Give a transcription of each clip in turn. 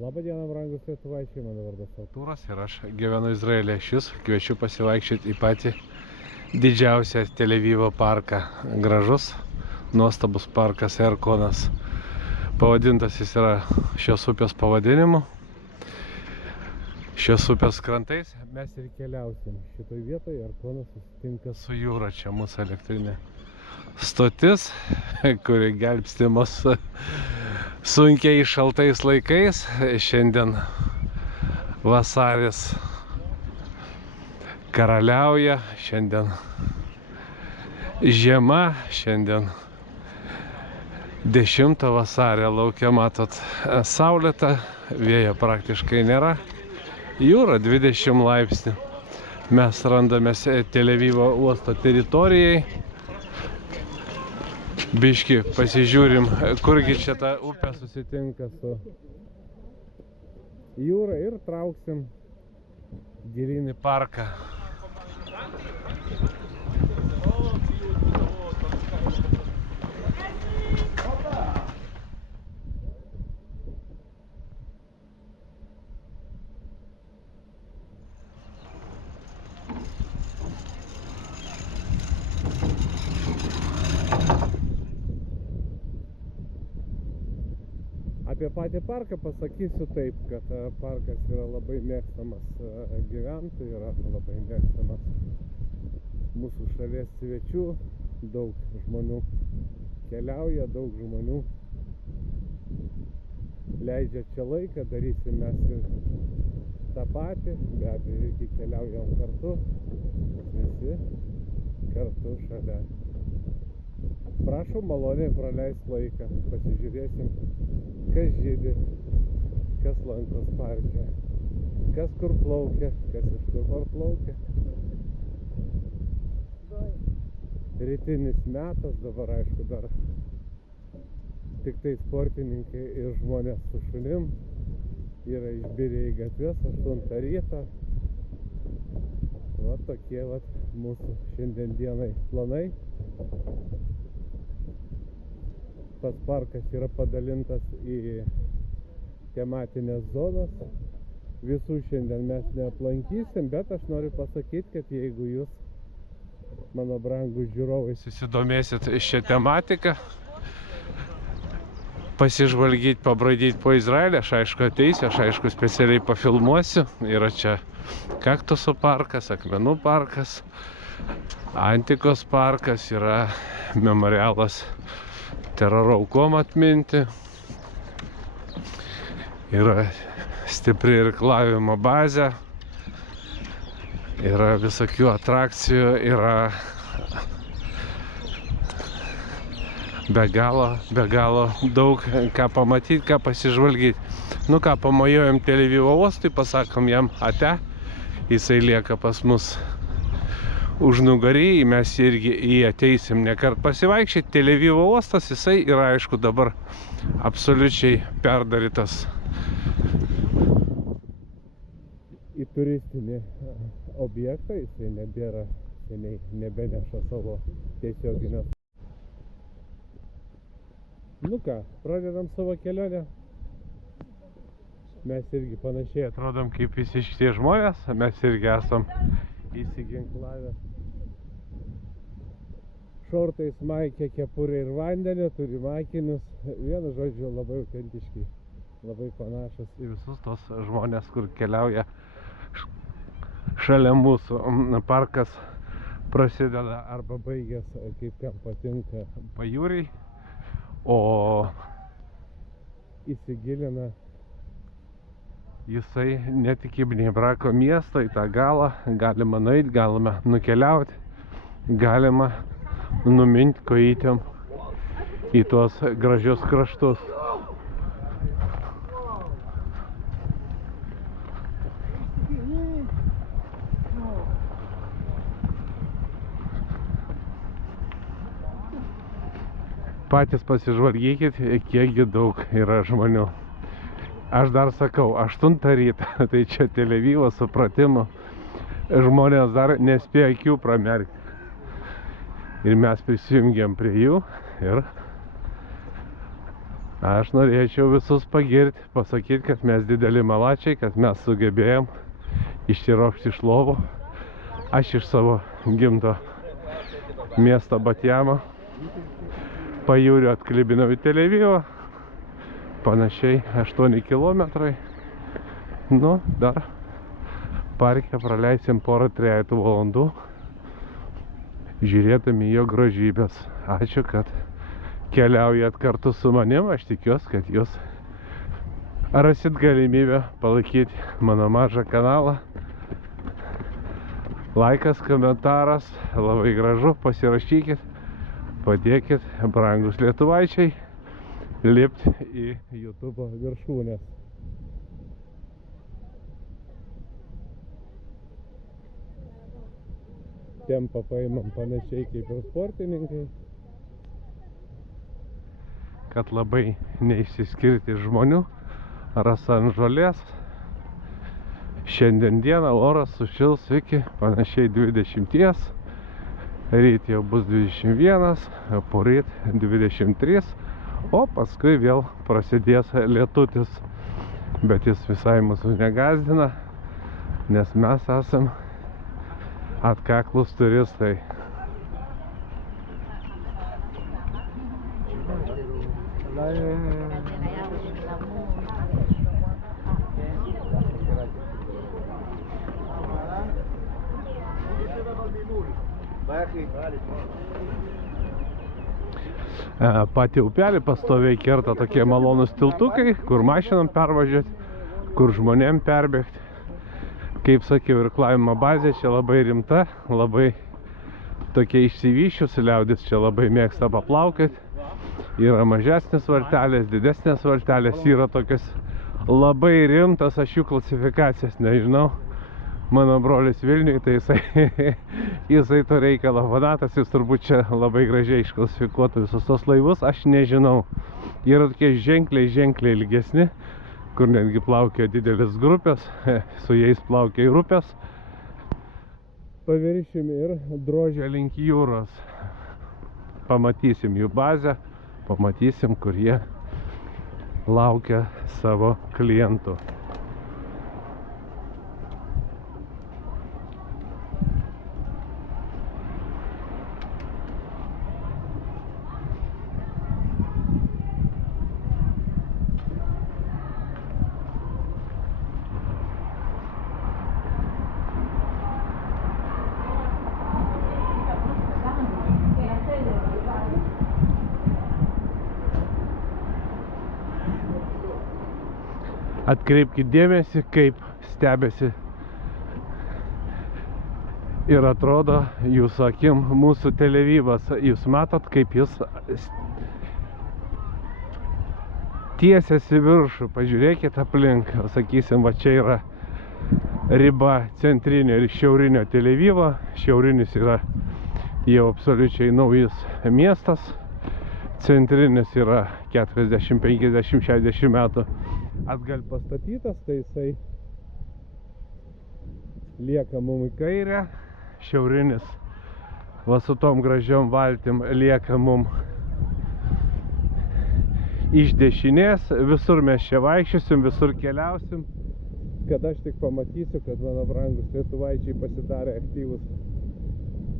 Labą dieną, brangus lietuvaičiai, mano vardas Artūras ir aš gyvenu Izraelyje. Šis kviečiu pasivaikščioti į patį didžiausią Tel Avivo parką. Gražus, nuostabus parkas Erkonas. Pavadintas jis yra šios upės pavadinimu. Šios upės krantais mes ir keliausim. Šitoj vietoje Erkonas susitinka su jūra. Čia mūsų elektrinė stotis, kuri gelbsti mus sunkiai šaltais laikais. Šiandien vasaris karaliauja, šiandien žiema, šiandien 10 vasario laukia, matot, saulėta, vėjo praktiškai nėra, jūra 20 laipsnių. Mes randamės Tel Avivo uosto teritorijai. Biški pasižiūrim, kurgi čia ta upė susitinka su jūra ir trauksim gilyn į parką. Apie patį parką pasakysiu taip, kad parkas yra labai mėgstamas gyventojų, yra labai mėgstamas mūsų šalies svečių, daug žmonių keliauja, daug žmonių leidžia čia laiką, darysim mes ir tą patį, be abejo, irgi keliaujam kartu, visi kartu šalia. Prašom maloniai praleisti laiką, pasižiūrėsim, kas žydi, kas lankos parke, kas kur plaukia, kas iš kur parplaukia. Rytinis metas, dabar aišku dar tik tai sportininkai ir žmonės su šunim yra išbirę į gatves 8 ryto. Va tokie vat mūsų šiandien dienai planai. Tas parkas yra padalintas į tematinės zonas. Visų šiandien mes neaplankysim, bet aš noriu pasakyti, kad jeigu jūs, mano brangūs žiūrovai, susidomėsit šią tematiką, pasižvalgyti, pabraidyti po Izraelį, aš aišku ateisiu, aš aišku specialiai pafilmuosiu. Yra čia kaktusų parkas, akmenų parkas, antikos parkas, yra memorialas teroro aukom atminti, yra stipri irklavimo bazė, yra visokių atrakcijų, yra be galo daug ką pamatyti, ką pasižvalgyti. Nu ką, pamojuojam Tel Avivo uostui, pasakom jam ate, jisai lieka pas mus už nugarį, mes irgi į ateisim nekart pasivaikščioti. Tel Avivo uostas, jisai yra aišku dabar absoliučiai perdarytas į turistinį objektą, jisai nebėra, seniai nebeneša savo tiesioginės. Nu ką, pradedam savo kelionę. Mes irgi panašiai atrodom kaip visi šitie žmonės, mes irgi esam įsiginklavę šortais, maikė, kepurė ir vandenį, turim akinius. Vienu žodžiu, labai autentiški, labai panašus į visus tos žmonės, kur keliauja šalia mūsų. Parkas prasideda arba baigęs, kaip kam patinka, pajūriai, o įsigilina jisai net iki Bnei-Brako miesto, į tą galą. Galima nueiti, galime nukeliauti, galima numinti kojytėm į tuos gražius kraštus. Patys pasižvalgykit, kiekgi daug yra žmonių. Aš dar sakau, 8 ryto, tai čia Tel Avivo supratimu žmonės dar nespėjo akių pramerkti. Ir mes prisijungėm prie jų ir Aš norėčiau visus pagirti, pasakyti, kad mes dideli malačiai, kad mes sugebėjom išsiropšti iš lovų. Aš iš savo gimto miesto Batjamo pajūrio atklibinau į Tel Avivą, panašiai 8 kilometrai. Nu, dar parke praleisim porą 3 valandų, žiūrėdami jo grožybės. Ačiū, kad keliaujat kartu su manim. Aš tikiuosi, kad jūs rasit galimybę palaikyti mano mažą kanalą. Laikas, komentaras, labai gražu, pasirašykit, padėkit, brangus lietuvaičiai, lipti į YouTube viršūnės. Tempą paimam panašiai kaip ir sportininkai, kad labai neišsiskirti žmonių, rasa ant žolės. Šiandien dieną oras sušils iki panašiai 20, ryt jau bus 21, poryt 23, o paskui vėl prasidės lietutis. Bet jis visai mūsų negazdina, nes mes esam atkaklus turistai. Patį upelį pastoviai kerta tokie malonus tiltukai, kur mašinom pervažiuoti, kur žmonėm perbėgti. Kaip sakiau, irklavimo bazė čia labai rimta, labai tokia išsivyščiusi, liaudis čia labai mėgsta paplaukėti. Yra mažesnis valtelės, didesnės valtelės, yra tokias labai rimtas, aš jų klasifikacijas nežinau. Mano brolis Vilniui, tai jisai to reikalo fanatas, jis turbūt čia labai gražiai išklasifikuotų visus tos laivus, aš nežinau. Yra tokie ženkliai ilgesni, kur netgi plaukia didelis grupės, su jais plaukia ir upės. Paviršim ir drožia link jūros. Pamatysim jų bazę, pamatysim, kur jie laukia savo klientų. Atkreipkite dėmesį, kaip stebėsi ir atrodo jūsų akim mūsų Tel Avivas. Jūs matot, kaip jis tiesiasi viršų. Pažiūrėkite aplink. Sakysim, va čia yra riba centrinio ir šiaurinio Tel Avivo. Šiaurinis yra jau absoliučiai naujas miestas. Centrinis yra 40, 50, 60 metų atgal pastatytas, tai jisai lieka mum į kairę. Šiaurinis, va su tom gražiom valtim, lieka mum iš dešinės. Visur mes čia vaikščiosim, visur keliausim. Kad aš tik pamatysiu, kad mano brangus lietuvaičiai pasidarė aktyvus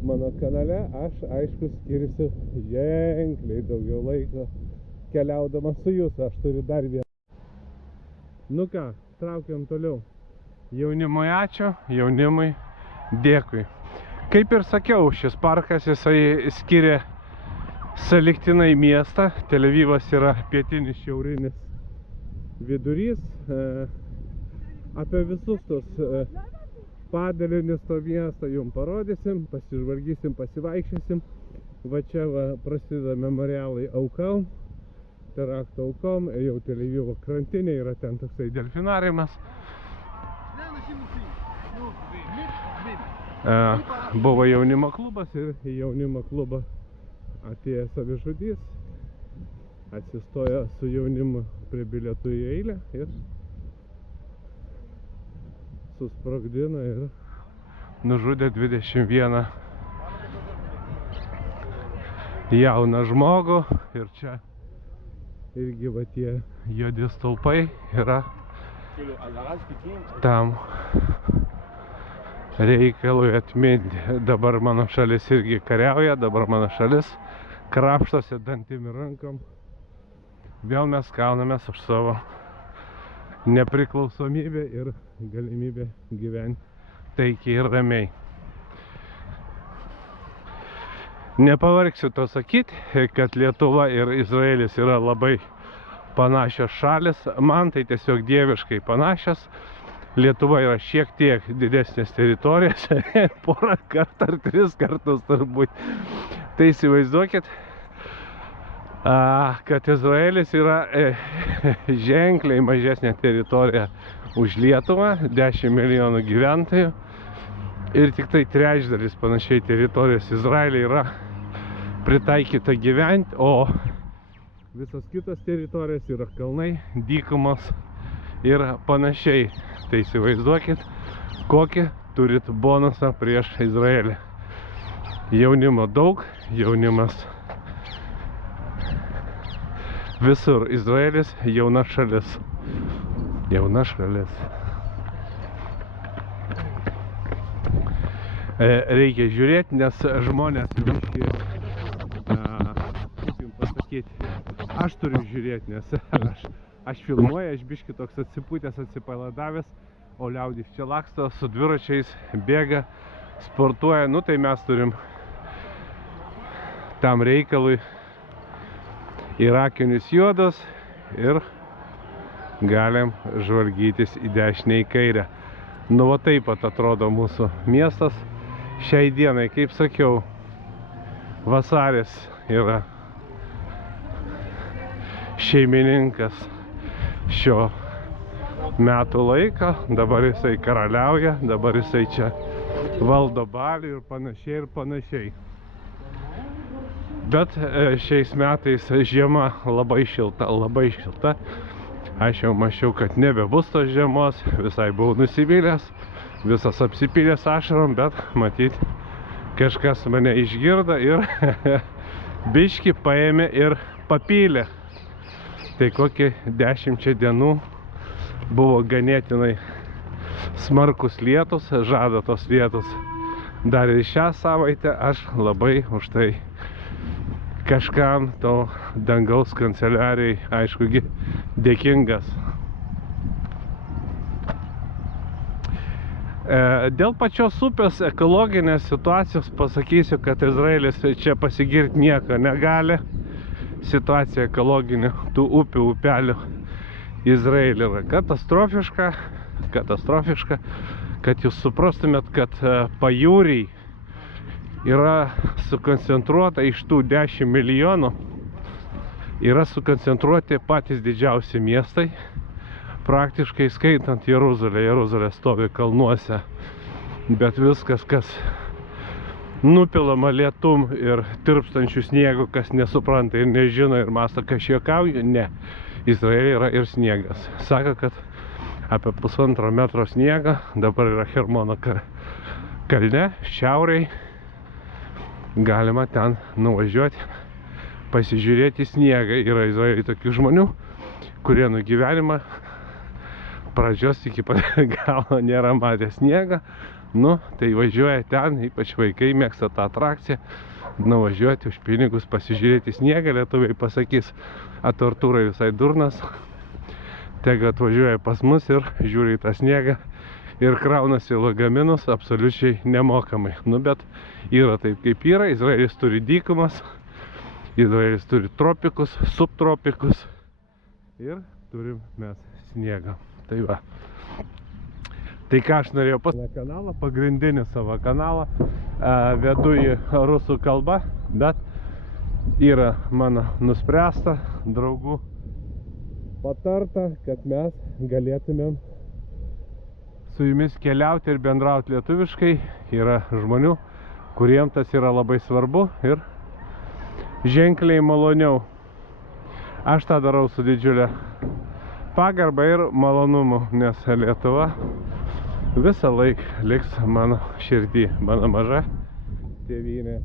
mano kanale, aš aišku skirsiu ženkliai daugiau laiko keliaudamas su jūs. Aš turiu dar vieną. Nu ką, traukiam toliau. Jaunimui ačiū, jaunimui dėkui. Kaip ir sakiau, šis parkas jisai skiria sąlygtinai miestą. Tel Avivas yra pietinis, šiaurinis, vidurys. Apie visus tos padalinius to miesto jums parodysim, pasižvalgysim, pasivaikščiosim. Va čia prasideda memorialai aukom, terakto aukom, jau Tel Avivo krantinė, yra ten toksai delfinariumas. Buvo jaunimo klubas ir į jaunimo klubą atėjo savižudys, atsistojo su jaunimu prie bilietų į eilę ir susprogdino ir nužudė 21 jauną žmogų. Ir čia irgi va tie juodi stulpai yra tam reikalui atminti. Dabar mano šalis irgi kariauja, dabar mano šalis krapštosi dantim ir rankom. Vėl mes kaunamės už savo nepriklausomybę ir galimybę gyventi taikiai ir ramiai. Nepavargsiu to sakyti, kad Lietuva ir Izraelis yra labai panašios šalis. Man tai tiesiog dieviškai panašios. Lietuva yra šiek tiek didesnės teritorijos, porą kartų ar 3 kartus turbūt. Tai įsivaizduokit, kad Izraelis yra ženkliai mažesnė teritorija už Lietuvą, 10 milijonų gyventojų. Ir tik tai trečdalis panašiai teritorijos Izraelį yra pritaikyta gyventi, o visos kitos teritorijos yra kalnai, dykumos ir panašiai. Tai įsivaizduokit, kokį turit bonusą prieš Izraelį. Jaunimo daug, jaunimas visur. Izraelis jauna šalis. Jauna šalis. Reikia žiūrėti, nes žmonės biški, kaip jums pasakyti, aš turiu žiūrėti, nes aš filmuoju, aš biški toks atsipūtęs, atsipalaidavęs, o liaudis čia laksto su dviračiais, bėga, sportuoja. Nu tai mes turim tam reikalui ir akinius juodos ir galim žvalgytis į dešinę, į kairę. Nu va taip pat atrodo mūsų miestas. Šiai dienai, kaip sakiau, vasaris yra šeimininkas šio metų laiko. Dabar jisai karaliauja, dabar jisai čia valdo Balį ir panašiai. Bet šiais metais žiema labai šilta, labai šilta. Aš jau mačiau, kad nebebus tos žiemos, visai buvau nusivylęs, visas apsipylęs ašarom, bet matyt, kažkas mane išgirdo ir biški paėmė ir papylė. Tai kokie 10 dienų buvo ganėtinai smarkus lietus, žada tos lietus dar ir šią savaitę. Aš labai už tai kažkam to dangaus kanceliarijai, aišku, dėkingas. Dėl pačios upės ekologinės situacijos pasakysiu, kad Izraelis čia pasigirti nieko negali. Situacija ekologinė tų upių, upelių Izraelį yra katastrofiška, kad jūs suprastumėt, kad pajūriai yra sukoncentruota iš tų 10 milijonų, yra sukoncentruoti patys didžiausi miestai, praktiškai skaitant Jeruzalę. Jeruzalė stovi kalnuose, bet viskas, kas nupilama lietum ir tirpstančių sniegų, kas nesupranta ir nežino ir mąsto, kad aš juokauju, ne. Izraelė yra ir sniegas. Sako, kad apie 1,5 metro sniegą dabar yra Hermono kalne, šiauriai. Galima ten nuvažiuoti, pasižiūrėti sniegą. Yra Izraelį tokių žmonių, kurie nuo gyvenimą pradžios iki galo nėra matę sniegą. Nu, tai važiuoja ten, ypač vaikai mėgsta tą atrakciją, nuvažiuoti už pinigus, pasižiūrėti sniegą. Lietuviai pasakys, Artūrai visai durnas, tega atvažiuoja pas mus ir žiūri į tą sniegą ir kraunasi lagaminus absoliučiai nemokamai. Nu, bet yra taip, kaip yra. Izraelis turi dykumas, Izraelis turi tropikus, subtropikus ir turim mes sniegą. Tai va. Tai ką aš norėjau pasakyti kanalą, pagrindinį savo kanalą, vedu į rusų kalbą, bet yra mano nuspręsta, draugų patarta, kad mes galėtumėm su jumis keliauti ir bendrauti lietuviškai. Yra žmonių, kuriem tas yra labai svarbu ir ženkliai maloniau. Aš tą darau su didžiulė pagarba ir malonumu, nes Lietuva visą laiką liks mano širdį, mano maža tėvynė.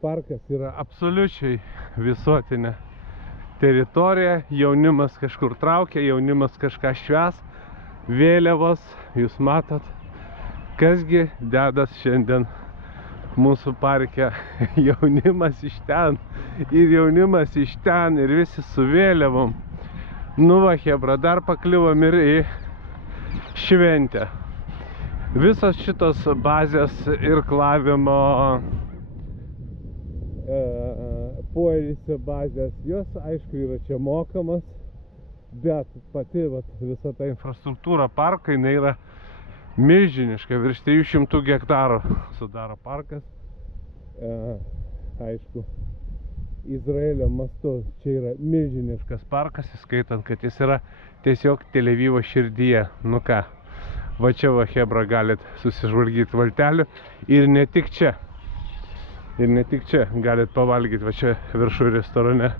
parkas yra absoliučiai visuotinė teritorija, jaunimas kažkur traukia, jaunimas kažką švęs, vėliavos, jūs matot, kasgi dedas šiandien mūsų parke, jaunimas iš ten ir jaunimas iš ten ir visi su vėliavom. Nu va, chebra, dar pakliuvom ir į šventę. Visos šitos bazės ir klavimo poilsio bazės, jos aišku yra čia mokamas, bet pati visa ta infrastruktūra parkai, jinai yra milžiniška, virš 300 hektarų sudaro parkas. Aišku, Izraelio mastu čia yra milžiniškas parkas, įskaitant, kad jis yra tiesiog Tel Avivo širdyje. Nu ką, va čia va, chebra, galit susižvalgyti valtelių ir ne tik čia. Ir ne tik čia galit pavalgyti, va čia viršų restorane,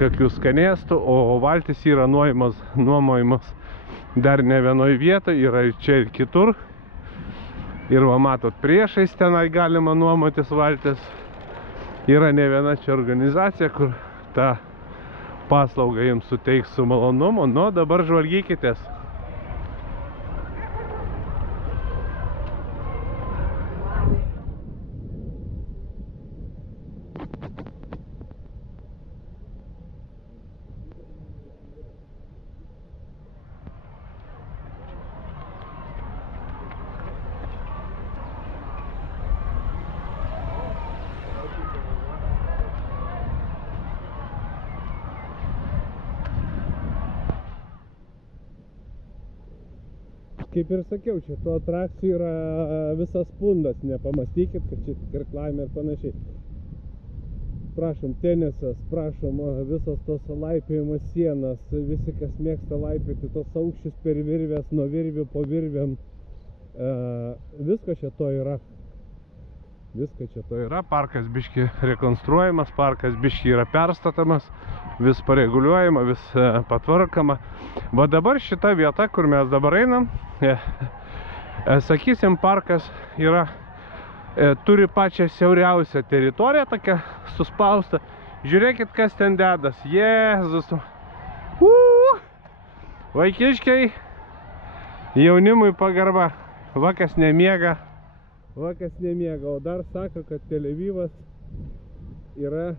kokių skanėstų, o valtis yra nuomojimas dar ne vienoj vietoje, yra ir čia ir kitur. Ir va, matot, priešais tenai galima nuomotis valtis. Yra ne viena čia organizacija, kur tą paslaugą jums suteiks su malonumu. Nu, dabar žvalgykitės. Kaip ir sakiau, čia tų atrakcijų yra visas pundas, nepamastykit, kad čia tik reklamė ir panašiai. Prašom, tenisas, prašom, visos tos laipiojimo sienas, visi, kas mėgsta laipioti, tos aukščius per virvės, nuo virvių po virvėm, visko čia to yra. Visko čia to yra, parkas biški rekonstruojamas, parkas biški yra perstatomas, vis pareguliuojama, vis patvarkama. Va dabar šita vieta, kur mes dabar einam, sakysim, parkas yra, turi pačią siauriausią teritoriją, tokia suspausta. Žiūrėkit, kas ten dedas. Jėzus. Vaikiškiai, jaunimui pagarba. Va kas nemiega. Va kas nemiega. O dar sako, kad Tel Avivas yra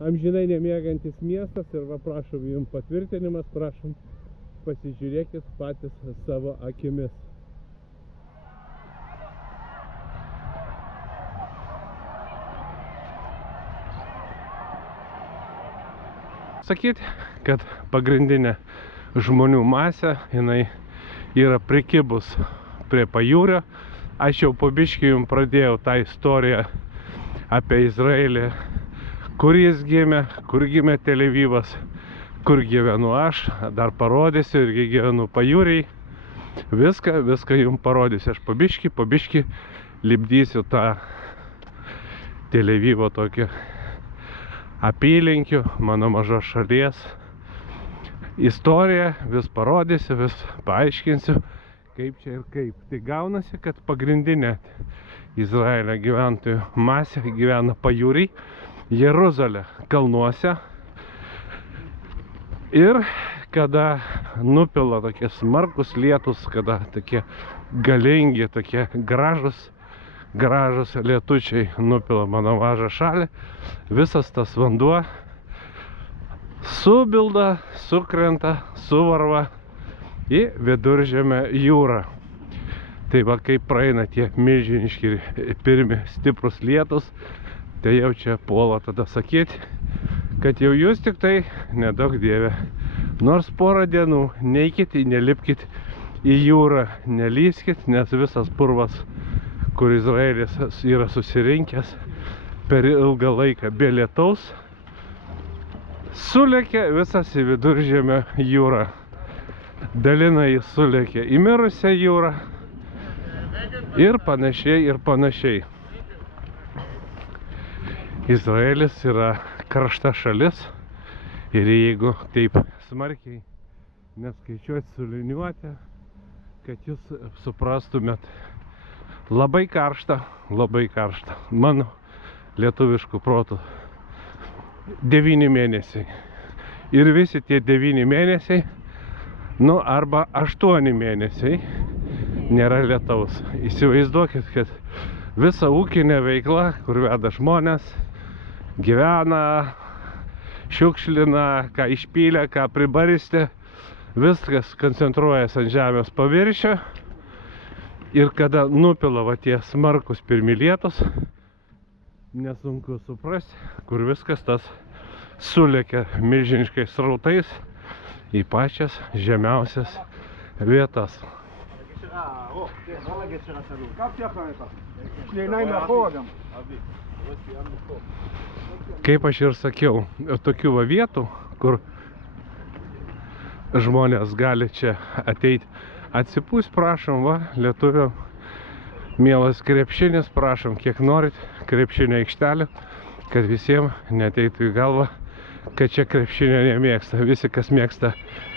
amžinai nemiegantis miestas. Ir va, prašom jums patvirtinimas, prašom pasižiūrėkit patys savo akimis. Sakyti, kad pagrindinė žmonių masė, jinai yra prikibus prie pajūrio. Aš jau po biškį jums pradėjau tą istoriją apie Izraelį, kur jis gimė, kur gimė Tel Avivas, kur gyvenu aš, dar parodysiu, irgi gyvenu pajūriai. Viską jums parodysiu. Aš po biškį lipdysiu tą Tel Avivo tokį apylinkių, mano mažos šalies istoriją, vis parodysiu, vis paaiškinsiu, kaip čia ir kaip. Tai gaunasi, kad pagrindinė Izraelio gyventojų masė gyvena pajūriai, Jeruzalė kalnuose. Ir kada nupila tokie smarkus lietus, kada tokie galingi, tokie gražus lietučiai nupila mano mažą šalį, visas tas vanduo subilda, sukrenta, suvarva į Viduržemio jūrą. Tai va, kai praeina tie milžiniški pirmi stiprus lietus, tai jau čia puola tada sakyti, kad jau jūs tik tai, nedaug dieve, nors porą dienų neikit, nelipkit į jūrą, nelyskit, nes visas purvas, kur Izraelis yra susirinkęs per ilgą laiką be lietaus, sulėkė visas į Viduržemio jūrą. Dalinai sulėkė į mirusią jūrą ir panašiai. Izraelis yra karšta šalis ir jeigu taip smarkiai neskaičiuoti suliniuoti, kad jūs suprastumėt, labai karšta. Mano lietuviškų protų. 9 mėnesiai. Ir visi tie 9 mėnesiai, nu arba 8 mėnesiai nėra lietaus. Įsivaizduokit, kad visa ūkinė veikla, kur veda žmonės, gyvena, šiukšlina, ką išpylė, ką pribarstė, viskas koncentruojas ant žemės paviršio. Ir kada nupila va tie smarkus pirmi lietus, nesunku suprasti, kur viskas tas sulėkia milžiniškais srautais į pačias žemiausias vietas. Kaip aš ir sakiau, tokių va vietų, kur žmonės gali čia ateiti atsipūst, prašom, va, lietuvio mielas krepšinis, prašom, kiek norit, krepšinio aikštelė, kad visiems neteitų į galvą, kad čia krepšinio nemėgsta. Visi, kas mėgsta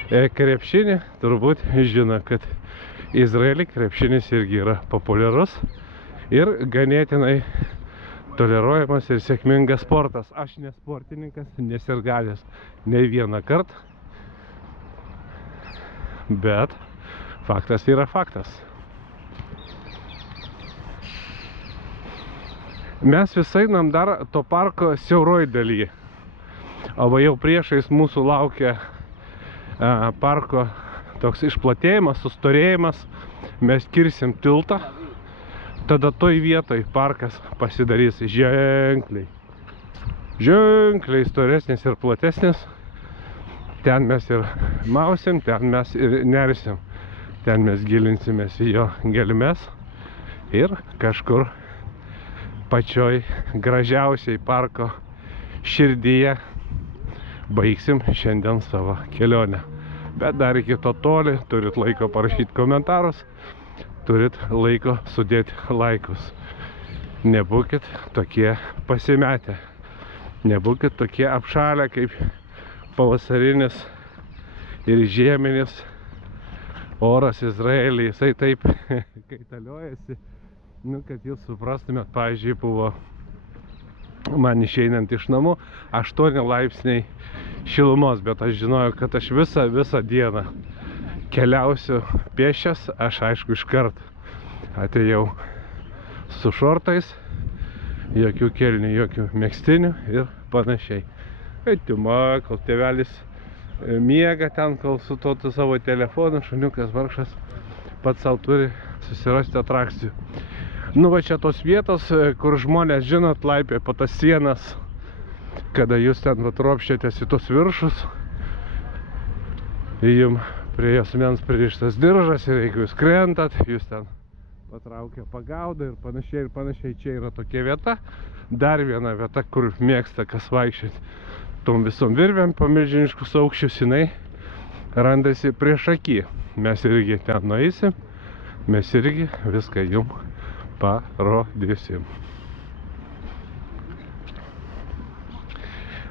krepšinį, turbūt žino, kad Izraely krepšinis irgi yra populiarus ir ganėtinai toleruojamas ir sėkmingas sportas. Aš ne sportininkas, nesirgavęs ne vieną kartą, bet faktas yra faktas. Mes vis einam dar to parko siauroj dalyje. O va jau priešais mūsų laukia parko toks išplatėjimas, sustorėjimas. Mes kirsim tiltą. Tada toj vietoj parkas pasidarys ženkliai storesnis ir platesnis. Ten mes ir mausim, ten mes ir nersim. Ten mes gilinsimės į jo gelmes ir kažkur pačioj gražiausiai parko širdyje baigsim šiandien savo kelionę. Bet dar iki to toli, turit laiko parašyti komentarus, turit laiko sudėti laikus. Nebūkit tokie pasimetę, nebūkit tokie apšalę kaip pavasarinis ir žieminis oras Izraely. Jisai taip kaitaliojasi, nu, kad jūs suprastumėt. Pavyzdžiui, buvo man išeinant iš namų 8 laipsniai šilumos, bet aš žinojau, kad aš visą dieną keliausiu pėsčias. Aš aišku iškart atėjau su šortais, jokių kelnių, jokių megztinių ir panašiai. Eitiuma, kol tėvelis miega ten, kol su to savo telefonu, šuniukas vargšas pats savo turi susirasti atrakcijų. Nu va čia tos vietos, kur žmonės, žinot, laipė po tas sienas, kada jūs ten ropščiatės į tos viršus, jums prie jos mens pririštas diržas ir jeigu jūs krentat, jūs ten patraukia pagaudą ir panašiai ir panašiai. Čia yra tokia vieta, dar viena vieta, kur mėgsta kas vaikščioti tom visom virvėm po milžiniškus aukščius, jinai randasi prieš akį. Mes irgi ten nueisim, mes irgi viską jum parodysim.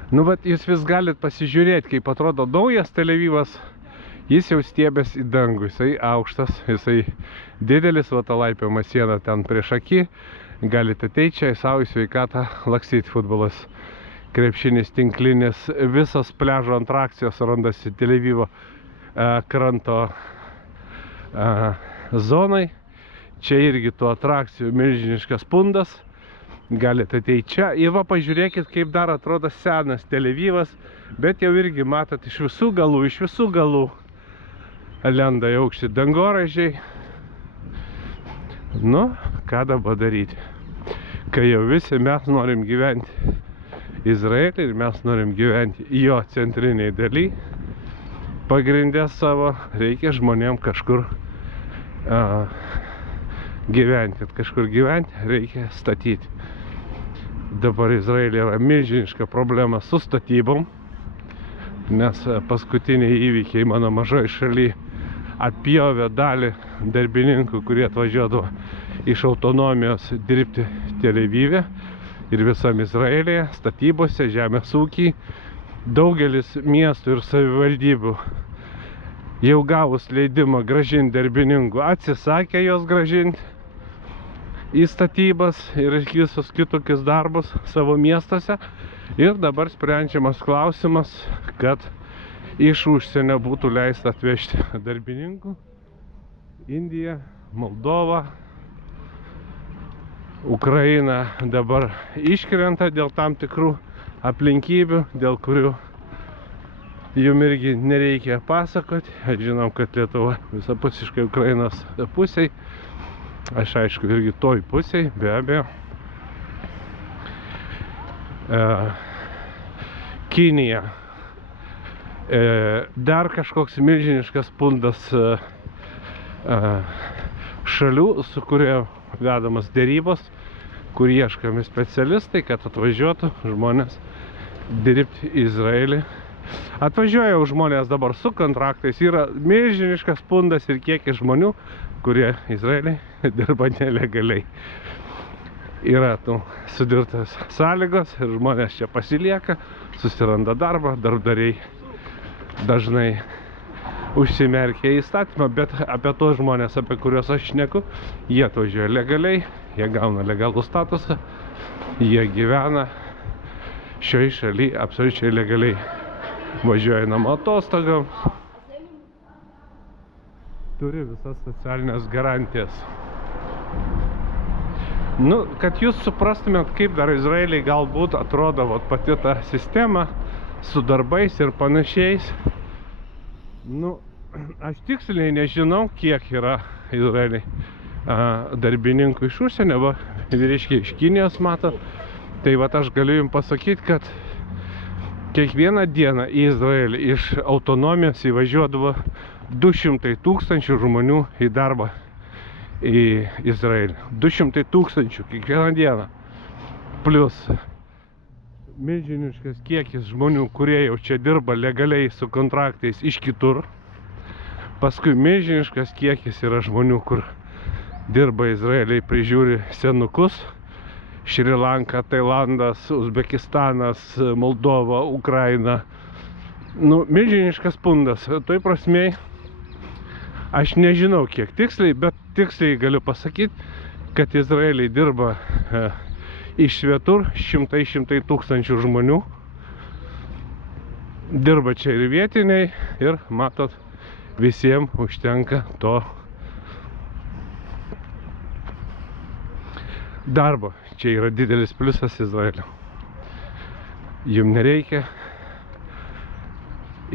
Nu, bet jūs vis galit pasižiūrėti, kaip atrodo naujas Tel Avivas. Jis jau stiebės į dangų, jisai aukštas, jisai didelis, va ta laipiama siena ten prieš akį. Galite ateiti čia į savo sveikatą, laksyti futbolas, krepšinis, tinklinis, visas pliažo atrakcijos randasi Tel Avivo kranto zonai. Čia irgi tų atrakcijų milžiniškas pundas. Galite ateiti čia. Ir va pažiūrėkit, kaip dar atrodo senas Tel Avivas, bet jau irgi matot iš visų galų lenda į aukštį dangoraižiai. Nu, ką dabar daryti? Kai jau visi mes norim gyventi Izraelį ir mes norim gyventi jo centriniai daly, pagrindė savo, reikia žmonėm kažkur gyventi. Kad kažkur gyventi, reikia statyti. Dabar Izraelį yra milžiniška problema su statybom, nes paskutiniai įvykiai mano mažoje šalyje atpjovė dalį darbininkų, kurie atvažiuodavo iš autonomijos dirbti Tel Avive ir visam Izraelyje, statybose, žemės ūkiai. Daugelis miestų ir savivaldybių jau gavus leidimą grąžinti darbininkų atsisakė jos grąžinti į statybas ir visus kitokius darbus savo miestuose. Ir dabar sprendžiamas klausimas, kad iš užsienio būtų leista atvežti darbininkų. Indija, Moldova, Ukraina dabar iškrenta dėl tam tikrų aplinkybių, dėl kurių jums irgi nereikia pasakoti. Žinom, kad Lietuva visapusiškai Ukrainos pusiai. Aš aišku irgi toj pusiai, be abejo. Kinija. Dar kažkoks milžiniškas pundas šalių, su kuria vedamas dėrybos, kur ieškami specialistai, kad atvažiuotų žmonės dirbti į Izraelį. Atvažiuoja žmonės dabar su kontraktais, yra milžiniškas pundas ir kiekis žmonių, kurie Izraelį dirba nelegaliai. Yra sudirtas sąlygos ir žmonės čia pasilieka, susiranda darbą, darbdariai dažnai užsimerkia įstatymą, bet apie tos žmonės, apie kuriuos aš šneku, jie atvažiuoja legaliai, jie gauna legalų statusą, jie gyvena šioje šalyje absoliučiai legaliai. Važiuoja namo atostogom, turi visas socialinės garantijas. Kad jūs suprastumėt, kaip dar Izraeliai galbūt atrodo pati ta sistema su darbais ir panašiais. Aš tiksliai nežinau, kiek yra Izraeliai darbininkų iš užsienio, vyriškiai iš Kinijos mato. Tai aš galiu jums pasakyti, kad kiekvieną dieną į Izraelį iš autonomijos įvažiuodavo 200 000 žmonių į darbą į Izraelį. 200 000 kiekvieną dieną. Plus milžiniškas kiekis žmonių, kurie jau čia dirba legaliai su kontraktais iš kitur. Paskui milžiniškas kiekis yra žmonių, kur dirba Izraeliai, prižiūri senukus. Šri Lanka, Tailandas, Uzbekistanas, Moldova, Ukraina. Milžiniškas pundas. Toj prasmei aš nežinau kiek tiksliai, bet tiksliai galiu pasakyti, kad Izraeliai dirba iš svetur šimtai tūkstančių žmonių. Dirba čia ir vietiniai ir matot, visiems užtenka to darbo. Čia yra didelis pliusas Izraelio. Jums nereikia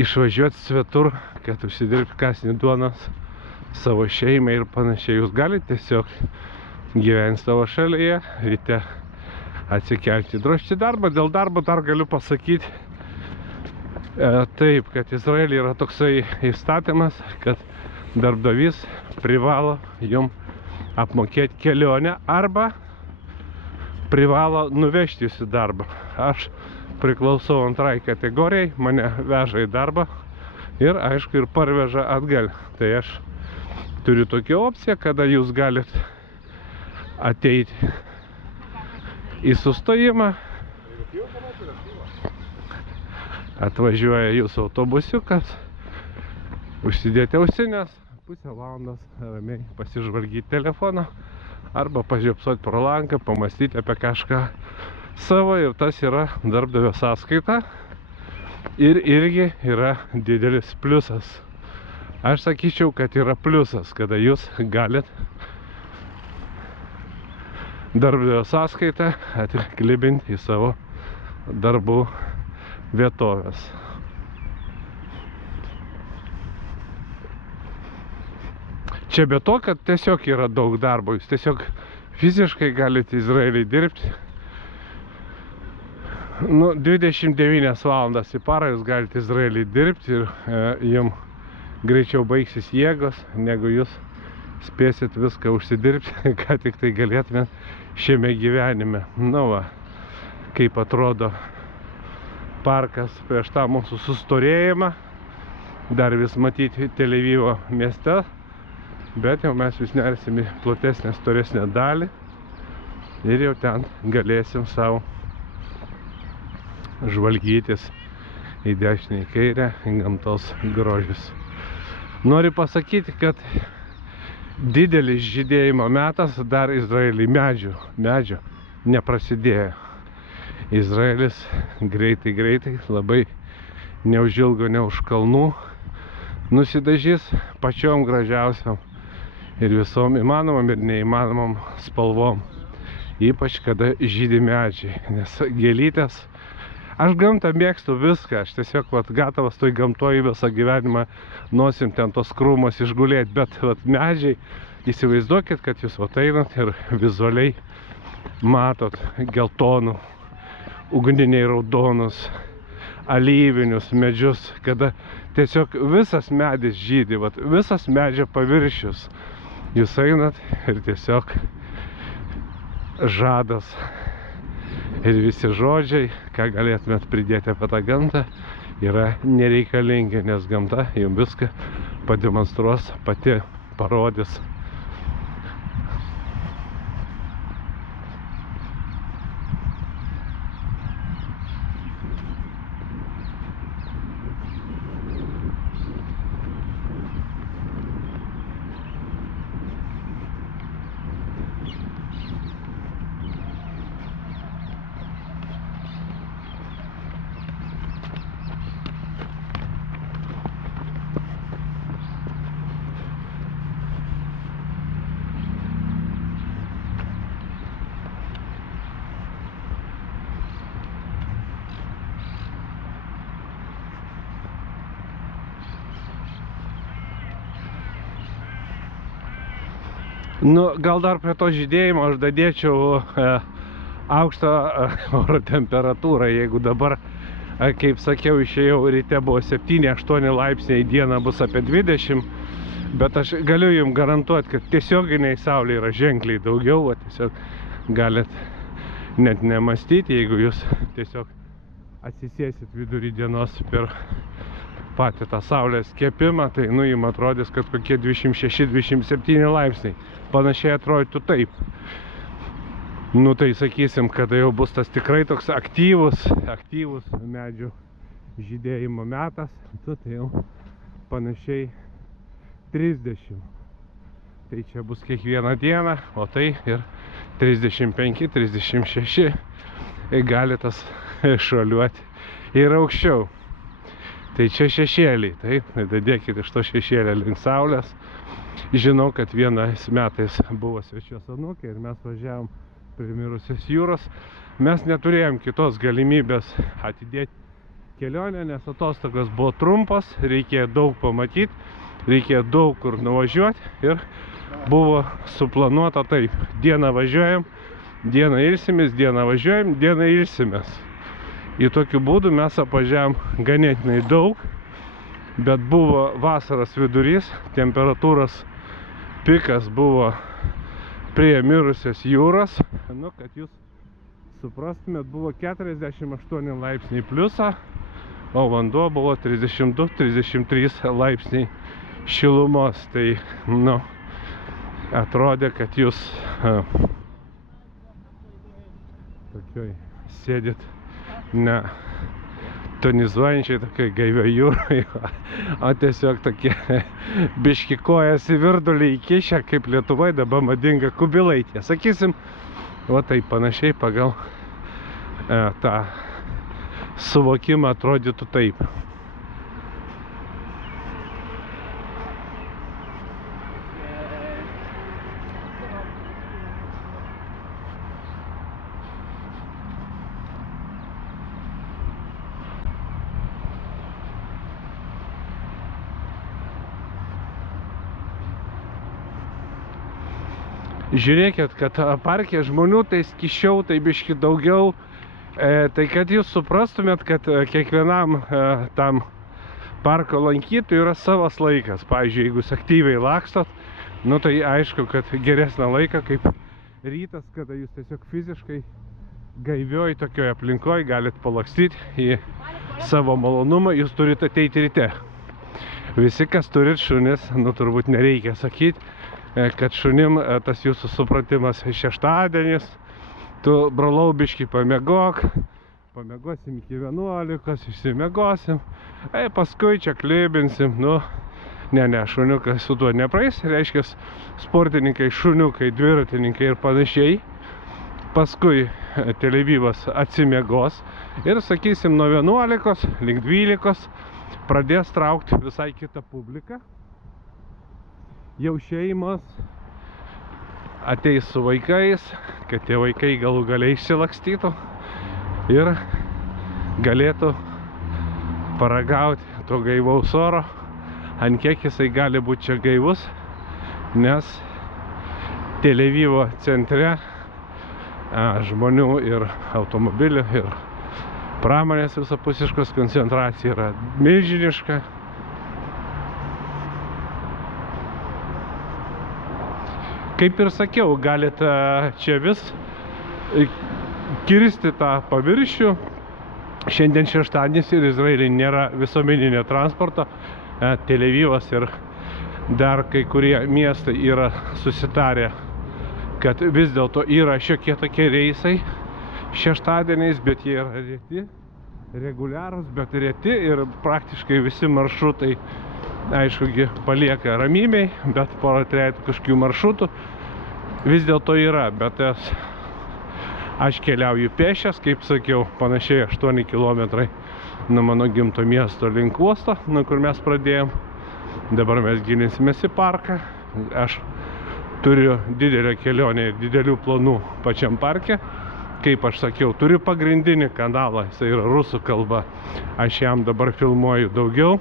išvažiuoti svetur, kad užsidirbti kąsnį duonos savo šeimai ir panašiai. Jūs galite tiesiog gyventi savo šalyje, ryte atsikelti, drožti darbą. Dėl darbo dar galiu pasakyti taip, kad Izraelyje yra toksai įstatymas, kad darbdavys privalo jums apmokėti kelionę arba privalo nuvežti jūs į darbą. Aš priklausau antrai kategorijai, mane veža į darbą ir aišku ir parveža atgal. Tai aš turiu tokią opciją, kada jūs galit ateiti į sustojimą, atvažiuoja jūsų autobusiukas, užsidėti ausinės, pusę valandos ramiai pasižvalgyti telefoną arba pažiopsoti pro langą, pamastyti apie kažką savo, ir tas yra darbdavio sąskaita ir irgi yra didelis pliusas. Aš sakyčiau, kad yra pliusas, kada jūs galit darbdavio sąskaitą atklibinti į savo darbų vietovės. Čia be to, kad tiesiog yra daug darbo, jūs tiesiog fiziškai galite Izraelį dirbti. 29 valandas į parą jūs galite Izraelį dirbti ir jums greičiau baigsis jėgos, negu jūs spėsit viską užsidirbti, ką tik tai galėtumėt šiame gyvenime. Kaip atrodo parkas prieš tą mūsų sustorėjimą. Dar vis matyti Tel Avivo mieste. Bet jau mes vis nersim į platesnę, storesnę dalį ir jau ten galėsim savo žvalgytis į dešinę, į kairę, į gamtos grožius. Noriu pasakyti, kad didelis žydėjimo metas dar Izraelį medžio neprasidėjo. Izraelis greitai, labai neužilgo, ne už kalnų nusidažys pačiom gražiausiam ir visom įmanomam ir neįmanomam spalvom. Ypač kada žydi medžiai, nes gėlytės. Aš gamtą mėgstu viską, aš tiesiog gatavas toj gamtoj visą gyvenimą nosim ten tos krūmos išgulėti, bet medžiai, įsivaizduokit, kad jūs einat ir vizualiai matot geltonų, ugniniai raudonus, alyvinius medžius, kada tiesiog visas medis žydi, visas medžio paviršius. Jūs einat ir tiesiog žadas. Ir visi žodžiai, ką galėtumėt pridėti apie tą gamtą, yra nereikalingi, nes gamta jums viską pademonstruos, pati parodys. Nu, gal dar prie to žydėjimo aš dadėčiau aukštą oro temperatūrą. Jeigu dabar, kaip sakiau, išėjau ryte buvo 7-8 laipsniai, dieną bus apie 20, bet aš galiu jums garantuoti, kad tiesioginiai saulė yra ženkliai daugiau, tiesiog galit net nemastyti, jeigu jūs tiesiog atsisėsit vidury dienos per patį tą saulės kepimą, tai jums atrodys, kad kokie 26-27 laipsniai. Panašiai atrodytų taip. Nu tai sakysim, kada jau bus tas tikrai toks aktyvus medžių žydėjimo metas, tai jau panašiai 30. Tai čia bus kiekvieną dieną, o tai ir 35-36 gali tas šuoliuoti ir aukščiau. Tai čia šešėliai, taip, dadėkit iš to šešėlio link saulės. Žinau, kad vienais metais buvo svečios anūkė ir mes važiavom prie mirusios jūros. Mes neturėjom kitos galimybės atidėti kelionę, nes atostogos buvo trumpos, reikėjo daug pamatyti, reikėjo daug kur nuvažiuoti ir buvo suplanuota taip. Dieną važiuojam, dieną ilsimės, dieną važiuojam, dieną ilsimės. Į tokiu būdu mes apvažiavom ganėtinai daug, bet buvo vasaros vidurys, temperatūros pikas buvo prie mirusios jūros. Nu, kad jūs suprastumėt, buvo 48 laipsniai pliusą, o vanduo buvo 32-33 laipsniai šilumos. Tai, nu, atrodė, kad jūs tokioj sėdit ne tonizuojančiai tokiai gaivio jūrai, o tiesiog tokie biški kojas į virdulį įkišę, kaip Lietuvoje dabar madinga kubilaitė. Sakysim, va taip panašiai pagal tą suvokimą atrodytų taip. Žiūrėkit, kad parke žmonių tai skiščiau, tai biški daugiau, tai kad jūs suprastumėt, kad kiekvienam tam parko lankytojui yra savas laikas. Pavyzdžiui, jeigu jūs aktyviai lakstot, nu tai aišku, kad geresnę laiką kaip rytas, kada jūs tiesiog fiziškai gaivioj tokioj aplinkoj galit palakstyti į savo malonumą, jūs turite ateiti ryte. Visi, kas turit šunis, nu turbūt nereikia sakyti, kad šunim tas jūsų supratimas šeštadienis, tu brolau biškį pamiegok, pamiegosim iki 11, išsimiegosim, paskui čia klėbinsim, nu, Ne, šuniukas su tuo nepraeis, reiškia sportininkai, šuniukai, dviratininkai ir panašiai. Paskui Tel Avivas atsimiegos ir, sakysim, nuo 11 link 12 pradės traukti visai kitą publiką. Jau šeimos ateis su vaikais, kad tie vaikai galų galiai išsilakstytų ir galėtų paragauti to gaivaus oro, ant kiek jisai gali būti čia gaivus, nes Tel Avivo centre žmonių ir automobilių ir pramonės visapusiškos koncentracija yra milžiniška. Kaip ir sakiau, galite čia vis kirsti tą paviršių. Šiandien šeštadienis ir Izraelyje nėra visuomeninio transporto. Tel Avivas ir dar kai kurie miestai yra susitarę, kad vis dėlto yra šiokie tokie reisai šeštadieniais, bet jie yra reti, reguliarūs, bet reti ir praktiškai visi maršrutai, aišku, palieka ramybėj, bet porą trejetų kažkokių maršrutų vis dėlto yra, bet aš keliauju pėsčias, kaip sakiau, panašiai 8 km nuo mano gimto miesto link uosto, nuo kur mes pradėjom. Dabar mes gilinsimės į parką. Aš turiu didelę kelionę ir didelių planų pačiam parke. Kaip aš sakiau, turiu pagrindinį kanalą, jisai yra rusų kalba. Aš jam dabar filmuoju daugiau,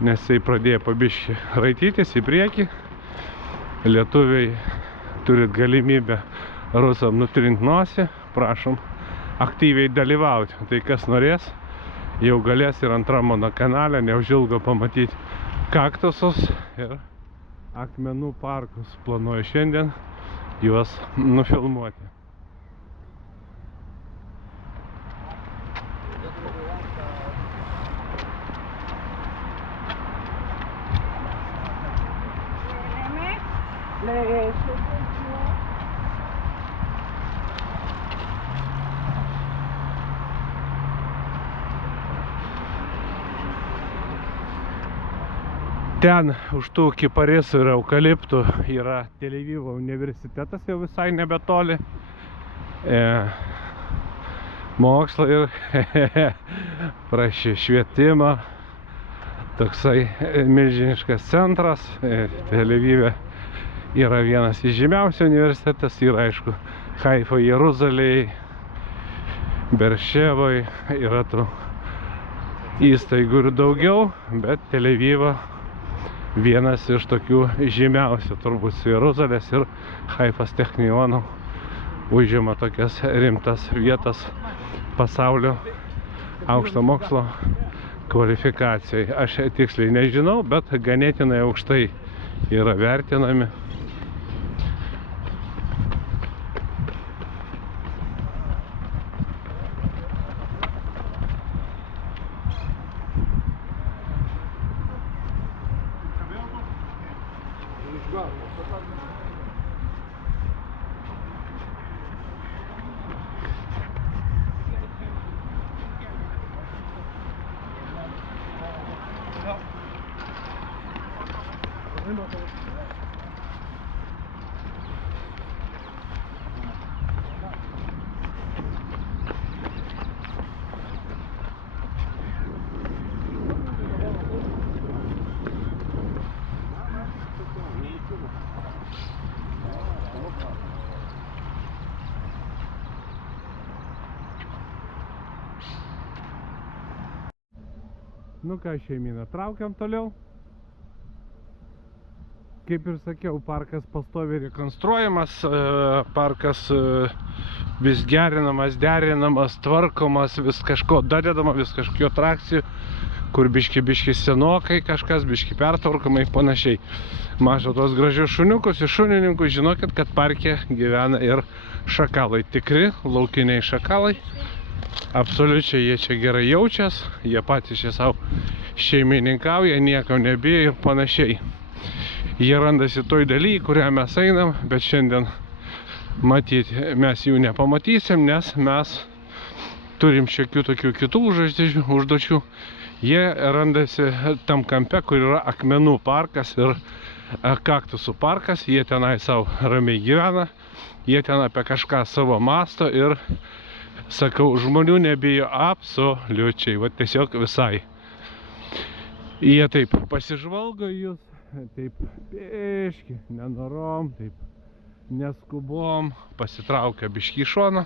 nes jisai pradėjo pabiškį raitytis į priekį. Lietuviai turit galimybę rusam nutrinti nosį, prašom aktyviai dalyvauti. Tai kas norės, jau galės ir antram mano kanale neužilgo pamatyti kaktusus ir akmenų parkus. Planuoju šiandien juos nufilmuoti. Ten už tų kiparisų ir eukaliptų yra Tel Avivo universitetas, jau visai nebetoli. Mokslo ir švietimo. Toksai milžiniškas centras. Tel Avive yra vienas iš žymiausių universitetas. Yra, aišku, Haifo, Jeruzalėje, Berševoj. Yra tų įstaigų ir daugiau, bet Tel Avivo vienas iš tokių žymiausių, turbūt su Jeruzalės ir Haifos technionų užima tokias rimtas vietas pasaulio aukšto mokslo kvalifikacijai. Aš tiksliai nežinau, bet ganėtinai aukštai yra vertinami. Nu ką, šeimyna, traukiam toliau. Kaip ir sakiau, parkas pastoviai rekonstruojamas, parkas vis gerinamas, derinamas, tvarkomas, vis kažko dadedama, vis kažkokių atrakcijų, kur biški senokai kažkas, biški pertvarkomai, panašiai. Mažo tos gražius šuniukus ir šunininkus, žinokit, kad parke gyvena ir šakalai, tikri laukiniai šakalai. Absoliučiai jie čia gerai jaučias, jie patys čia savo šeimininkauja, niekam nebijo ir panašiai. Jie randasi toj daly, kurią mes einam, bet šiandien matyti mes jų nepamatysim, nes mes turim šiokių tokių kitų užduočių. Jie randasi tam kampe, kur yra akmenų parkas ir kaktusų parkas. Jie tenai savo ramiai gyvena, jie ten apie kažką savo masto ir, sakau, žmonių nebijo absoliučiai, va tiesiog visai. Jie taip pasižvalgo jūs, taip biški, nenorom, taip neskubom, pasitraukia biški į šoną,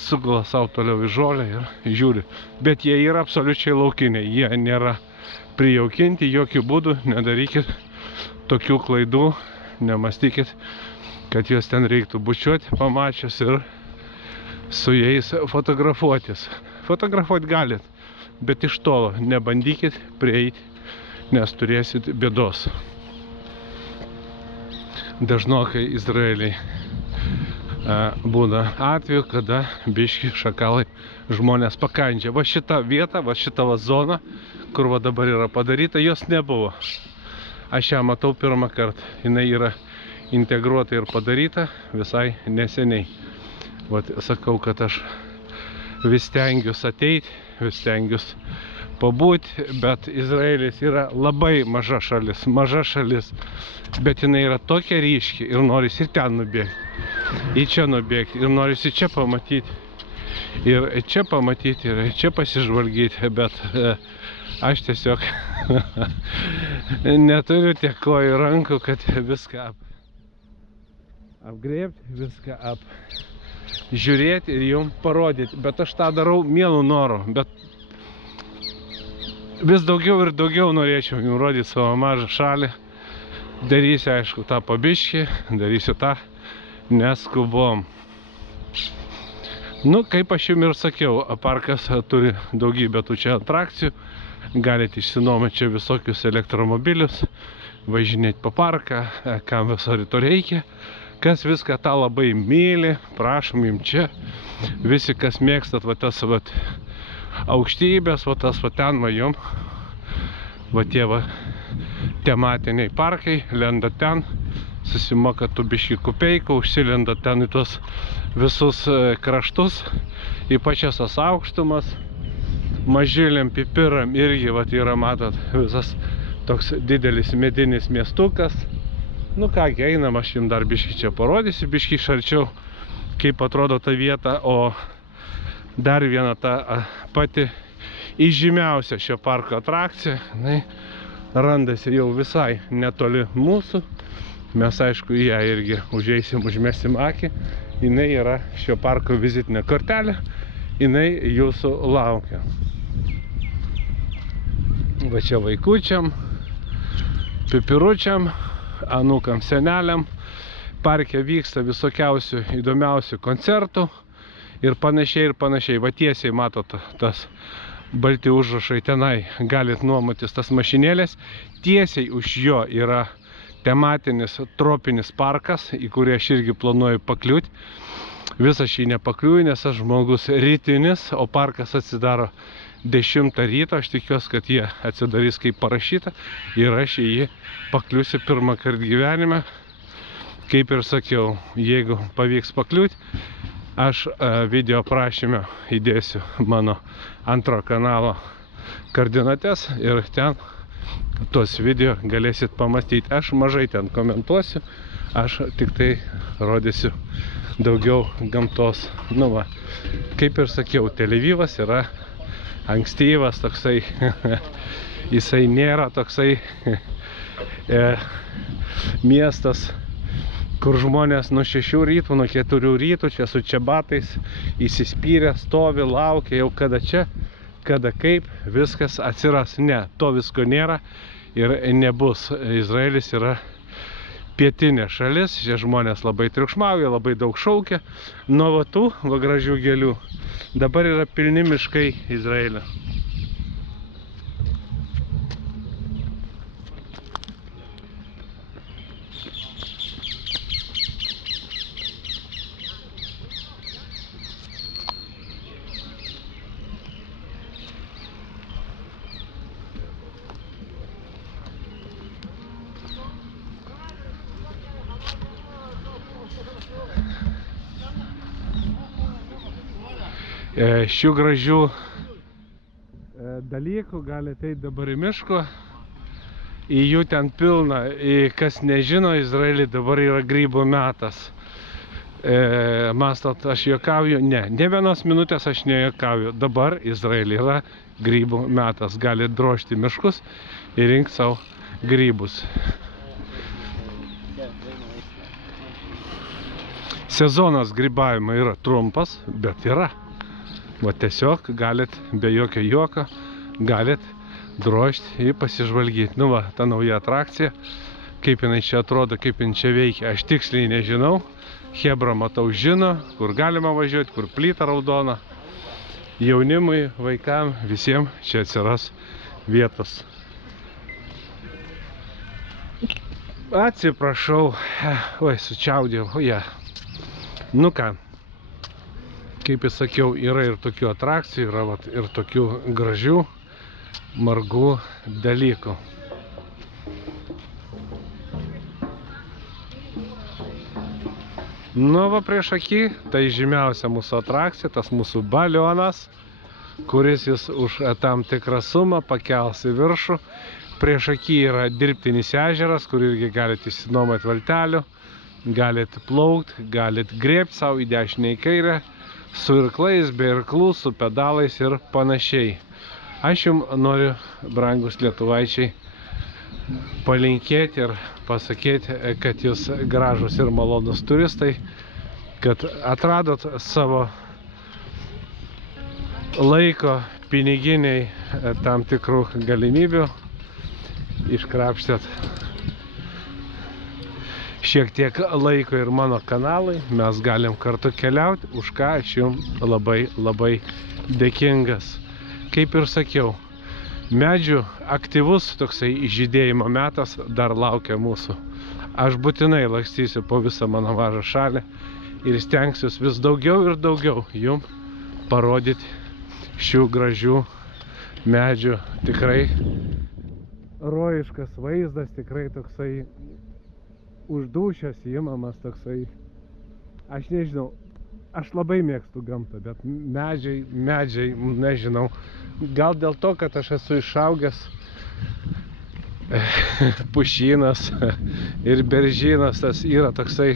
sugula savo toliau į žolę ir žiūri. Bet jie yra absoliučiai laukiniai, jie nėra prijaukinti, jokių būdų nedarykit tokių klaidų, nemastykit, kad juos ten reiktų bučiuoti, pamačius ir su jais fotografuotis. Fotografuoti galit, bet iš tolo nebandykit prieiti, nes turėsit bėdos. Dažnokai Izraeliai būna atveju, kada biški šakalai žmonės pakandžia. Va šita vieta, va šita zona, kur va dabar yra padaryta, jos nebuvo. Aš ją matau pirmą kartą. Jinai yra integruota ir padaryta visai neseniai. Vat sakau, kad aš vis stengiuosi ateiti, vis stengiuosi pabūti, bet Izraelis yra labai maža šalis, bet jinai yra tokia ryški ir norisi ir ten nubėgti, į čia nubėgti, ir norisi čia pamatyti, ir čia pamatyti, ir čia pasižvalgyti, bet aš tiesiog neturiu tiek kojų rankų, kad viską apgrėbti, viską žiūrėti ir jums parodyti, bet aš tą darau mielų norų, bet vis daugiau ir daugiau norėčiau jums rodyti savo mažą šalį. Darysiu, aišku, tą pabiškį, darysiu tą neskubom. Nu, kaip aš jums ir sakiau, parkas turi daugybę tų čia atrakcijų. Galite išsinuomoti čia visokius elektromobilius, važinėti po parką, kam viso to reikia. Kas viską tą labai myli, prašom jums čia. Visi, kas mėgstat va tas va aukštybės, va tas va ten va jum, va tie va tematiniai parkai, lenda ten, susimoka tų biškį kupeikų, užsilenda ten į tuos visus kraštus, į pačias tas aukštumas, mažyliam pipiram irgi, va yra, matot, visas toks didelis medinis miestukas. Nu kągi, einam, aš jums dar biškį čia parodysiu, biškį iš arčiau, kaip atrodo ta vieta, o dar viena ta pati įžymiausia šio parko atrakcija, jinai randasi jau visai netoli mūsų. Mes, aišku, į ją irgi užeisim, užmesim akį. Jinai yra šio parko vizitinė kortelė, jinai jūsų laukia. Va čia vaikučiam, pipiručiam, anūkam, seneliam. Parke vyksta visokiausių įdomiausių koncertų ir panašiai. Va tiesiai matot tas balti užrašai, tenai galit nuomotis tas mašinėlės. Tiesiai už jo yra tematinis tropinis parkas, į kurį aš irgi planuoju pakliūti. Visą šį nepakliūju, nes aš žmogus rytinis, o parkas atsidaro 10 ryto. Aš tikiuosi, kad jie atsidarys kaip parašyta ir aš į jį pakliūsiu pirmą kartą gyvenime. Kaip ir sakiau, jeigu pavyks pakliūti, aš video aprašyme įdėsiu mano antro kanalo koordinates ir ten tuos video galėsit pamastyti. Aš mažai ten komentuosiu, aš tik tai rodysiu daugiau gamtos. Nu va, kaip ir sakiau, Tel Avivas yra ankstyvas toksai, jisai nėra toksai miestas, kur žmonės nuo 6 rytų, nuo 4 rytų čia su čebatais įsispyrę, stovi, laukia jau kada čia, kada kaip viskas atsiras. Ne, to visko nėra ir nebus. Izraelis yra pietinė šalis, čia žmonės labai triukšmauja, labai daug šaukia. Nuo va tų va gražių gėlių dabar yra pilni miškai Izraelio. Šių gražių dalykų galite eiti dabar į miško, į jų ten pilna. Kas nežino, Izraely dabar yra grybų metas. Mastot, aš juokauju? Ne vienos minutės aš nejuokauju. Dabar Izraely yra grybų metas. Gali drožti miškus ir rinkti savo grybus. Sezonas grybavimo yra trumpas, bet yra. Va tiesiog galit be jokio juoko, galit drožti ir pasižvalgyti. Nu va, ta nauja atrakcija, kaip jinai čia atrodo, kaip jinai čia veikia, aš tiksliai nežinau. Hebra, matau, žino, kur galima važiuoti, kur plyta raudona. Jaunimui, vaikam, visiems čia atsiras vietos. Atsiprašau, oi, sučiaudėjau, oje. Nu ką, kaip ir sakiau, yra ir tokių atrakcijų, yra vat, ir tokių gražių, margų dalykų. Nu va, prieš akį, tai žymiausia mūsų atrakcija, tas mūsų balionas, kuris jūs už tam tikrą sumą pakels į viršų. Prieš akį yra dirbtinis ežeras, kur irgi galite išsinuomoti valtelių, galite plaukti, galite grėbti savo į dešinę į kairę, su irklais, be irklų, su pedalais ir panašiai. Aš jums noriu, brangus lietuvaičiai, palinkėti ir pasakyti, kad jūs gražus ir malonus turistai, kad atradot savo laiko piniginiai tam tikrų galimybių, iškrapštėt šiek tiek laiko ir mano kanalui, mes galim kartu keliauti, už ką aš jums labai labai dėkingas. Kaip ir sakiau, medžių aktyvus toksai žydėjimo metas dar laukia mūsų. Aš būtinai lakstysiu po visą mano mažą šalį ir stengsiuos vis daugiau ir daugiau jums parodyti šių gražių medžių. Tikrai rojiškas vaizdas, tikrai toksai uždūšęs įmamas toksai. Aš nežinau, aš labai mėgstu gamtą, bet medžiai, nežinau. Gal dėl to, kad aš esu išaugęs pušynas ir beržynas, tas yra toksai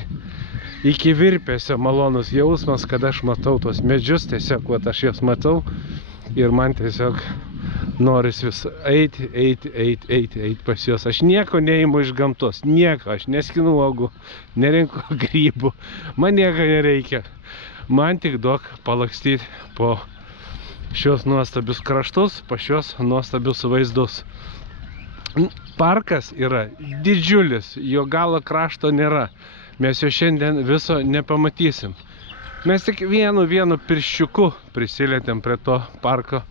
iki virpesio malonus jausmas, kad aš matau tos medžius, tiesiog vat, aš juos matau ir man tiesiog noris vis eiti pas juos. Aš nieko neimu iš gamtos, nieko, aš neskinu uogų, nerinku grybų, man nieko nereikia. Man tik duok palakstyti po šios nuostabius kraštus, po šios nuostabius vaizdus. Parkas yra didžiulis, jo galo krašto nėra. Mes jo šiandien viso nepamatysim. Mes tik vienu pirščiuku prisilietėm prie to parko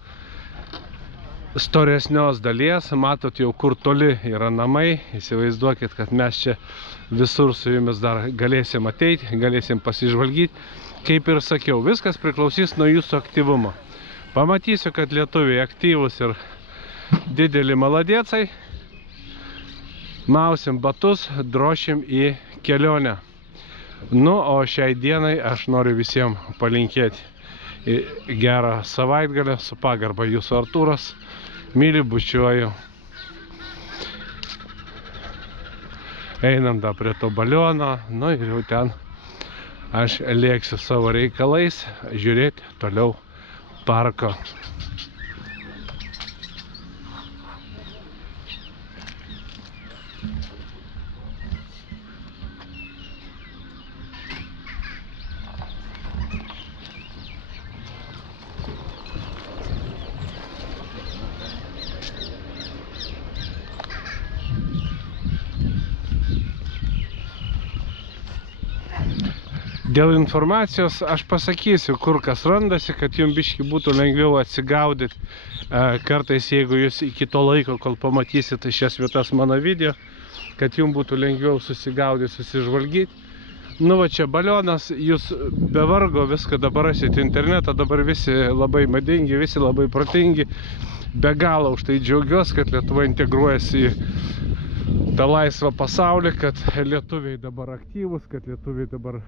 storesnios dalies. Matot jau kur toli yra namai. Įsivaizduokit, kad mes čia visur su jumis dar galėsim ateiti, galėsim pasižvalgyti. Kaip ir sakiau, viskas priklausys nuo jūsų aktyvumo. Pamatysiu, kad lietuviai aktyvus ir dideli maladėcai. Mausim batus, drošim į kelionę. Nu, o šiai dienai aš noriu visiems palinkėti gerą savaitgalį, su pagarba jūsų Artūras. Myliu, bučiuoju. Einam da prie to baliono, nu ir jau ten aš lėksiu savo reikalais, žiūrėti toliau parko. Dėl informacijos aš pasakysiu, kur kas randasi, kad jums biškį būtų lengviau atsigaudyti. Kartais, jeigu jūs iki to laiko, kol pamatysite šias vietas mano video, kad jums būtų lengviau susigaudyti, susižvalgyti. Nu va čia balionas, jūs be vargo viską dabar rasit internetą, dabar visi labai madingi, visi labai protingi. Be galo už tai džiaugiuosi, kad Lietuva integruojasi į tą laisvą pasaulį, kad lietuviai dabar aktyvus, kad lietuviai dabar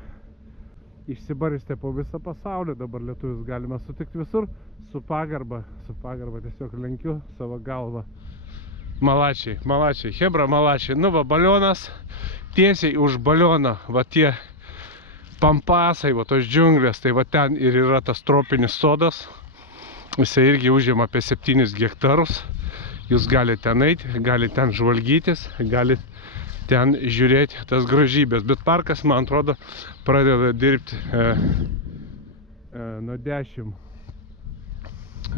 išsibarstę po visą pasaulį, dabar lietuvius galime sutikti visur, su pagarba tiesiog lenkiu savo galvą. Malačiai, hebra malačiai, nu va, balionas, tiesiai už balioną, va tie pampasai, va tos džiunglės, tai va ten ir yra tas tropinis sodas, jisai irgi užima apie 7 hektarus, jūs galite ten eiti, galite ten žvalgytis, galite ten žiūrėti tas gražybės, bet parkas, man atrodo, pradeda dirbti nuo 10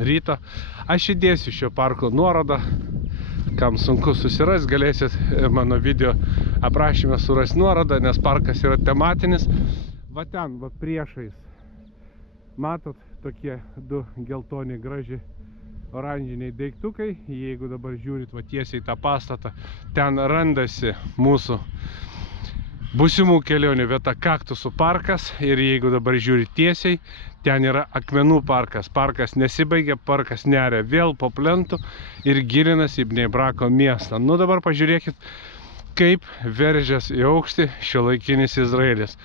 ryto. Aš įdėsiu šio parko nuorodą, kam sunku susiras, galėsit mano video aprašyme surasti nuorodą, nes parkas yra tematinis. Va ten, va priešais, matot, tokie 2 geltoni graži oranžiniai daiktukai. Jeigu dabar žiūrit va tiesiai tą pastatą, ten randasi mūsų būsimų kelionių vieta Kaktusų parkas, ir jeigu dabar žiūrit tiesiai, ten yra akmenų parkas. Parkas nesibaigia, parkas neria vėl po plentu ir gilinasi į Bnei Brako miestą. Nu dabar pažiūrėkit, kaip veržias į aukštį šiuolaikinis Izraelis.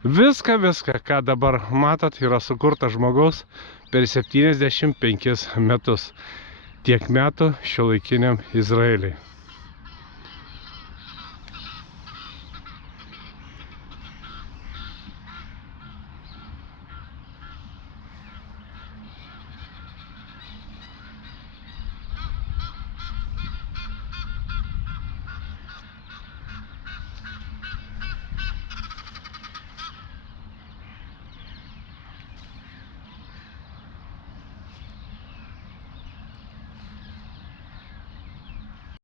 Viską, ką dabar matot, yra sukurta žmogaus per 75 metus. Tiek metų šiuolaikiniam Izraeliui.